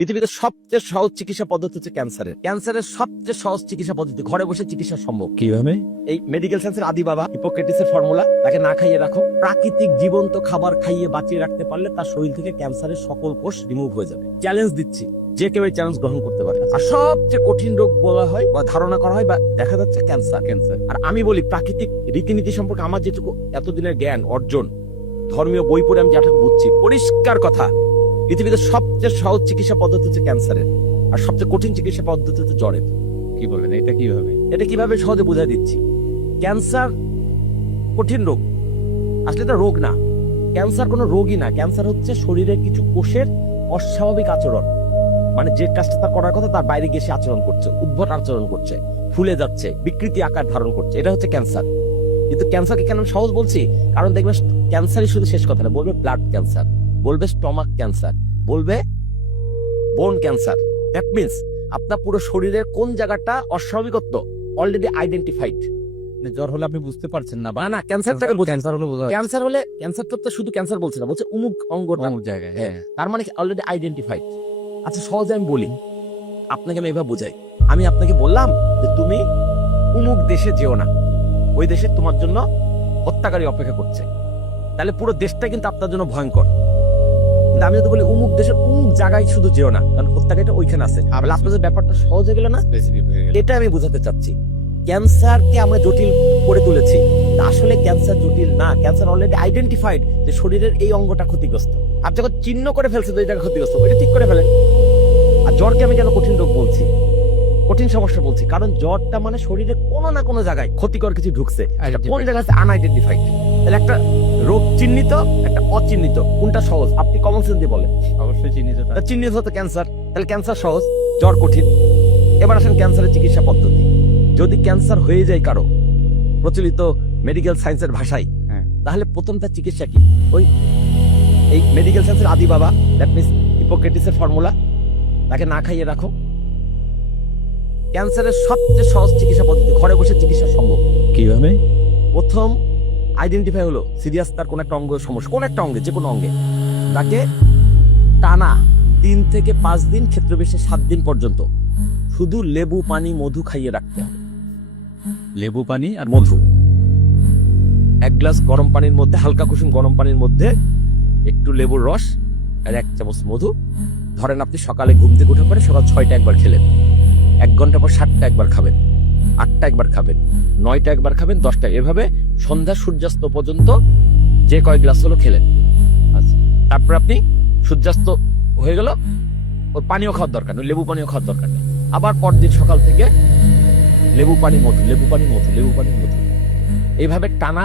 পৃথিবীতে সবচেয়ে সহজ চিকিৎসা পদ্ধতি হচ্ছে ক্যান্সারের সবচেয়ে সহজ চিকিৎসা পদ্ধতি ঘরে বসে চিকিৎসা সম্ভব। কিভাবে? এই মেডিকেল সায়েন্সের আদি বাবা হিপোক্রেটিসের ফর্মুলা, তাকে না খাইয়ে রাখো, প্রাকৃতিক জীবন্ত খাবার খাইয়ে বাঁচিয়ে রাখতে পারলে তার শরীর থেকে ক্যান্সারের সকল কোষ রিমুভ হয়ে যাবে। চ্যালেঞ্জ দিচ্ছি, যে কেউ এই চ্যালেঞ্জ গ্রহণ করতে পারে। আর সবচেয়ে কঠিন রোগ বলা হয় বা ধারণা করা হয় বা দেখা যাচ্ছে ক্যান্সার। আর আমি বলি প্রাকৃতিক রীতিনীতি সম্পর্কে আমার যেটুকু এতদিনের জ্ঞান অর্জন, ধর্মীয় বই পড়ে আমি যেটুকু বুঝছি, পরিষ্কার কথা, পৃথিবীতে সবচেয়ে সহজ চিকিৎসা পদ্ধতি হচ্ছে ক্যান্সারের, আর সবচেয়ে কঠিন চিকিৎসা পদ্ধতি হচ্ছে জ্বরের। কি বলেন? এটা কিভাবে? এটা কিভাবে সহজে বুঝাই দিচ্ছি। ক্যান্সার কঠিন রোগ, আসলে এটা রোগ না। ক্যান্সার কোনো রোগই না। ক্যান্সার হচ্ছে শরীরের কিছু কোষের অস্বাভাবিক আচরণ, মানে যে কাজটা তার করার কথা তার বাইরে গিয়ে সে আচরণ করছে, উদ্ভট আচরণ করছে, ফুলে যাচ্ছে, বিকৃতি আকার ধারণ করছে, এটা হচ্ছে ক্যান্সার। কিন্তু ক্যান্সারকে কেন সহজ বলছি? কারণ দেখবে ক্যান্সারই শুধু শেষ কথা না, বলবে ব্লাড ক্যান্সার, বলবে স্টমাক ক্যান্সার, বলবে বোন ক্যান্সার। দ্যাট মিনস আপনার পুরো শরীরের কোন জায়গাটা অস্বাভাবিকত্ব অলরেডি আইডেন্টিফাইড। জ্বর হলে আপনি বুঝতে পারছেন না, বা না ক্যান্সারটাকে ক্যান্সার হলে বোঝা ক্যান্সার হলে ক্যান্সার তো শুধু ক্যান্সার বলছে না, বলছে অমুক অঙ্গটা, অমুক জায়গায়। হ্যাঁ, তার মানে অলরেডি আইডেন্টিফাইড। আচ্ছা সহজে আমি বলি, আপনাকে আমি এভাবে বুঝাই। আমি আপনাকে বললাম যে তুমি অমুক দেশে যেও না, ওই দেশে তোমার জন্য হত্যাকারী অপেক্ষা করছে, তাহলে পুরো দেশটা কিন্তু আপনার জন্য ভয়ঙ্কর। কিন্তু আমি যদি বলি অমুক দেশের অমুক জায়গায় শুধু যেও না, কারণ হত্যাকারীটা ওইখানে আছে, আর লাস্ট পর্যন্ত ব্যাপারটা সহজ হয়ে গেল না। স্পেসিফিক হয়ে গেল। এটা আমি বোঝাতে চাচ্ছি। ক্যান্সারকে আমরা জটিল করে তুলেছি, আসলে ক্যান্সার জটিল না। ক্যান্সার অলরেডি আইডেন্টিফাইড যে শরীরের এই অঙ্গটা ক্ষতিগ্রস্ত। আর যখন চিহ্ন করে ফেলছে যে এই জায়গা ক্ষতিগ্রস্ত, ওইটা ঠিক করে ফেলে। আর জ্বরকে আমি কেন কঠিন রোগ বলছি, কঠিন সমস্যা বলছি? কারণ জ্বরটা মানে শরীরে কোনো না কোনো জায়গায় ক্ষতিকর কিছু ঢুকছে, কোন জায়গায় আনআইডেন্টিফাইড। তাহলে একটা রোগ চিহ্নিত, একটা অচিহ্নিত, কোনটা সহজ? আপনি কমন সেন্স দিয়ে বলেন। অবশ্যই চিহ্নিত। চিহ্নিত হতো ক্যান্সার, তাহলে ক্যান্সার সহজ, জ্বর কঠিন। এবার আসেন ক্যান্সারের চিকিৎসা পদ্ধতি। যদি ক্যান্সার হয়ে যায় কারো, প্রচলিত মেডিকেল সায়েন্সের ভাষায়, তাহলে প্রথম তার চিকিৎসা কি? ওই এই মেডিকেল সায়েন্সের আদি বাবা, দ্যাট মিনস হিপোক্রেটিসের ফর্মুলা, তাকে না খাইয়ে রাখো। ক্যান্সারের সবচেয়ে সহজ চিকিৎসা পদ্ধতি ঘরে বসে চিকিৎসা সম্ভব। কিভাবে? প্রথম আইডেন্টিফাই হলো সিরিয়াস তার কোন একটা অঙ্গ সমস্যা, কোন একটা অঙ্গে, যে কোনো অঙ্গে, তাকে টানা 3 থেকে 5 দিন, ক্ষেত্র বিশেষে 7 দিন পর্যন্ত শুধু লেবু পানি মধু খাইয়ে রাখতে হবে। লেবু পানি আর মধু, 1 গ্লাস গরম পানির মধ্যে, হালকা কুসুম গরম পানির মধ্যে একটু লেবুর রস আর 1 চামচ মধু। ধরেন আপনি সকালে ঘুম থেকে উঠে পরে সকাল 6টা একবার খেলেন, 1 ঘন্টা পর 7টা একবার খাবেন, 8টা একবার খাবেন, 9টা একবার খাবেন, 10টা, এভাবে সন্ধ্যা সূর্যাস্ত পর্যন্ত যে কয় গ্লাস হলো খেলেন। আচ্ছা, তারপর আপনি সূর্যাস্ত হয়ে গেল, ওর পানিও খাওয়ার দরকার নেই, লেবু পানিও খাওয়ার দরকার নেই। আবার পরদিন সকাল থেকে লেবু পানি মধু, লেবু পানি মধু, লেবু পানি মধু, এইভাবে টানা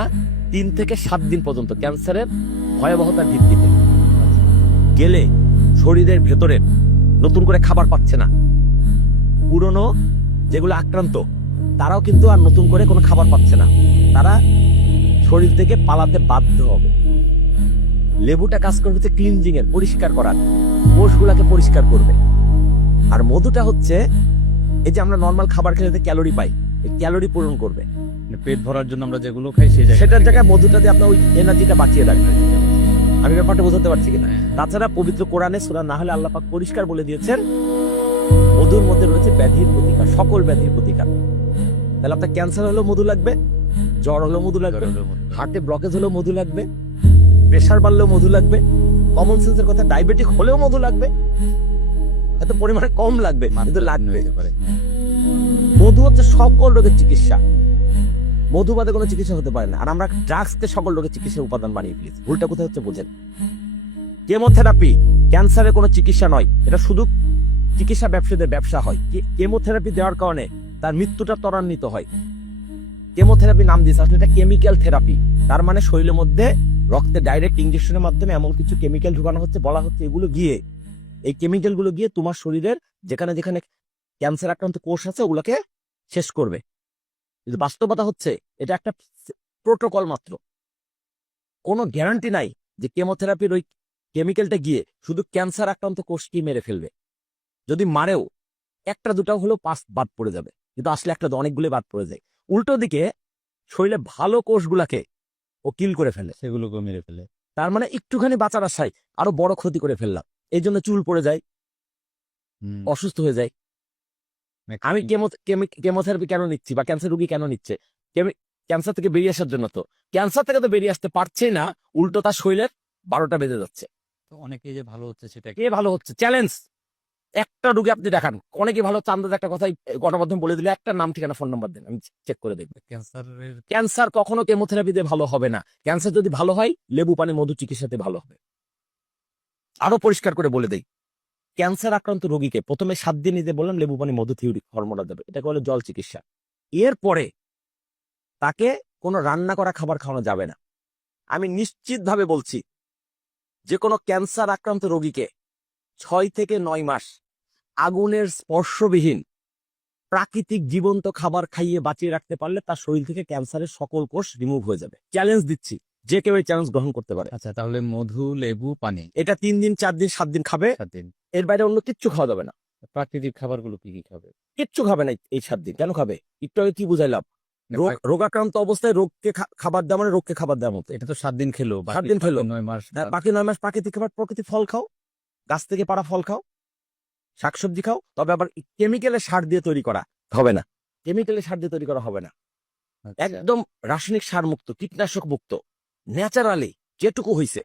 3 থেকে 7 দিন পর্যন্ত ক্যান্সারের ভয়াবহতার ভিত্তিতে গেলে শরীরের ভেতরে নতুন করে খাবার পাচ্ছে না। পুরনো যেগুলো আক্রান্ত, তারাও কিন্তু আর নতুন করে কোনো খাবার পাচ্ছে না, তারা শরীর থেকে পালাতে বাধ্য হবে। লেবুটা কাজ করবে হচ্ছে ক্লিনজিং এর, পরিষ্কার করার, কোষগুলাকে পরিষ্কার করবে। আর মধুটা হচ্ছে এই যে আমরা নর্মাল খাবার খেলে ক্যালোরি পাই, এই ক্যালোরি পূরণ করবে। পেট ভরার জন্য আমরা যেগুলো খাই সেই সেটার জায়গায় মধুটা দিয়ে আপনার ওই এনার্জিটা বাঁচিয়ে রাখবে। আমি ব্যাপারটা বোঝাতে পারছি কিনা? তাছাড়া পবিত্র কোরআনে সূরা নাহলে আল্লাহ পাক পরিষ্কার বলে দিয়েছেন, মধুর মধ্যে রয়েছে ব্যাধির প্রতিকার, সকল ব্যাধির প্রতিকার। তাহলে আপনার ক্যান্সার হলেও মধু লাগবে, জ্বর হলেও মধু লাগবে, হার্টে ব্লকেজ হলেও মধু লাগবে, প্রেশার বাড়লেও মধু লাগবে, কমন সেন্সের কথা ডায়াবেটিক হলেও মধু লাগবে, হয়তো পরিমাণে কম লাগবে কিন্তু লাগবে। মধু হচ্ছে সকল রোগের চিকিৎসা, মধু বাদে কোনো চিকিৎসা হতে পারে না। আর আমরা ড্রাগসকে সকল রোগের চিকিৎসার উপাদান বানিয়ে ফেলেছি। ভুলটা কোথায় হচ্ছে বোঝেন? কেমোথেরাপি ক্যান্সারের কোনো চিকিৎসা নয়, এটা শুধু চিকিৎসা ব্যবসায়ীদের ব্যবসা হয়। কেমোথেরাপি দেওয়ার কারণে তার মৃত্যুটা ত্বরান্বিত হয়। কেমোথেরাপি নাম দিয়েছে, আসলে এটা কেমিক্যাল থেরাপি। তার মানে শরীরের মধ্যে রক্তে ডাইরেক্ট ইনজেকশনের মাধ্যমে এমন কিছু কেমিক্যাল ঢুকানো হচ্ছে, বলা হচ্ছে এগুলো গিয়ে, এই কেমিক্যাল গুলো গিয়ে তোমার শরীরের যেখানে যেখানে ক্যান্সার আক্রান্ত কোষ আছে ওগুলোকে শেষ করবে। কিন্তু বাস্তবতা হচ্ছে এটা একটা প্রোটোকল মাত্র, কোনো গ্যারান্টি নাই যে কেমোথেরাপির ওই কেমিক্যালটা গিয়ে শুধু ক্যান্সার আক্রান্ত কোষকেই মেরে ফেলবে। যদি মারেও 1টা 2টা হলেও বাদ পড়ে যাবে, কিন্তু আসলে একটা অনেকগুলো বাদ পড়ে যায়। উল্টো দিকে শরীরে ভালো কোষগুলাকে ও কিল করে ফেলে, সেগুলোকে মেরে ফেলে। তার মানে একটুখানি বাঁচার আশায় আরো বড় ক্ষতি করে ফেললাম। এই জন্য চুল পড়ে যায়, অসুস্থ হয়ে যায়। আমি কেমোথেরাপি কেন নিচ্ছি বা ক্যান্সার রোগী কেন নিচ্ছে? ক্যান্সার থেকে বেরিয়ে আসার জন্য। তো ক্যান্সার থেকে তো বেরিয়ে আসতে পারছে না, উল্টো তার শরীরের 12টা বেজে যাচ্ছে। তো অনেকেই যে ভালো হচ্ছে সেটা কে ভালো হচ্ছে? চ্যালেঞ্জ। একটা রোগী আপনি দেখান, অনেকে ভালো হচ্ছে, আন্দাজ একটা কথাই গণমাধ্যম বলে দিলে, একটা নাম ঠিকানা ফোন নাম্বার দেন, আমি চেক করে দেখবো। ক্যান্সারের ক্যান্সার কখনো কেমোথেরাপি দিয়ে ভালো হবে না। ক্যান্সার যদি ভালো হয়, লেবু পানি মধু চিকিৎসাতে ভালো হবে। আরো পরিষ্কার করে বলে দেই, ক্যান্সার আক্রান্ত রোগীকে প্রথমে 7 দিন নিতে বললাম লেবু পানি মধু থিওরি ফর্মুলা দেবে, এটাকে বলে জল চিকিৎসা। এরপরে তাকে কোনো রান্না করা খাবার খাওয়ানো যাবে না। আমি নিশ্চিতভাবে বলছি, যে কোনো ক্যান্সার আক্রান্ত রোগীকে 6 থেকে 9 মাস আগুনের স্পর্শবিহীন প্রাকৃতিক জীবন্ত খাবার খাইয়ে বাঁচিয়ে রাখতে পারলে তার শরীর থেকে ক্যান্সারের সকল কোষ রিমুভ হয়ে যাবে। চ্যালেঞ্জ দিচ্ছি, যে কেউ এই চ্যালেঞ্জ গ্রহণ করতে পারে। আচ্ছা, তাহলে মধু, লেবু, পানি এটা 3 দিন 4 দিন 7 দিন খাবে, 7 দিন। এর বাইরে অন্য কিচ্ছু খাওয়া যাবে না। প্রাকৃতিক খাবারগুলো কি কি খাবে? কিচ্ছু খাবে না এই 7 দিন। কেন খাবে? একটু আগে কি বুঝাইলাম, রোগাক্রান্ত অবস্থায় রোগকে খাবার দেওয়া মানে রোগকে খাবার দেওয়ার মতো। এটা তো 7 দিন খেলো, 7 দিন খেলো, 9 মাস। বাকি 9 মাস প্রাকৃতিক খাবার, প্রকৃতিক ফল খাও, গাছ থেকে পাড়া ফল খাও, শাকসবজি খাও। তবে আবার কেমিক্যালের সার দিয়ে তৈরি করা হবে না। কেমিক্যালের সার দিয়ে তৈরি করা হবে না। আচ্ছা। একদম রাসায়নিক সার মুক্ত, কীটনাশক মুক্ত, ন্যাচারালি যেটুকু হইছে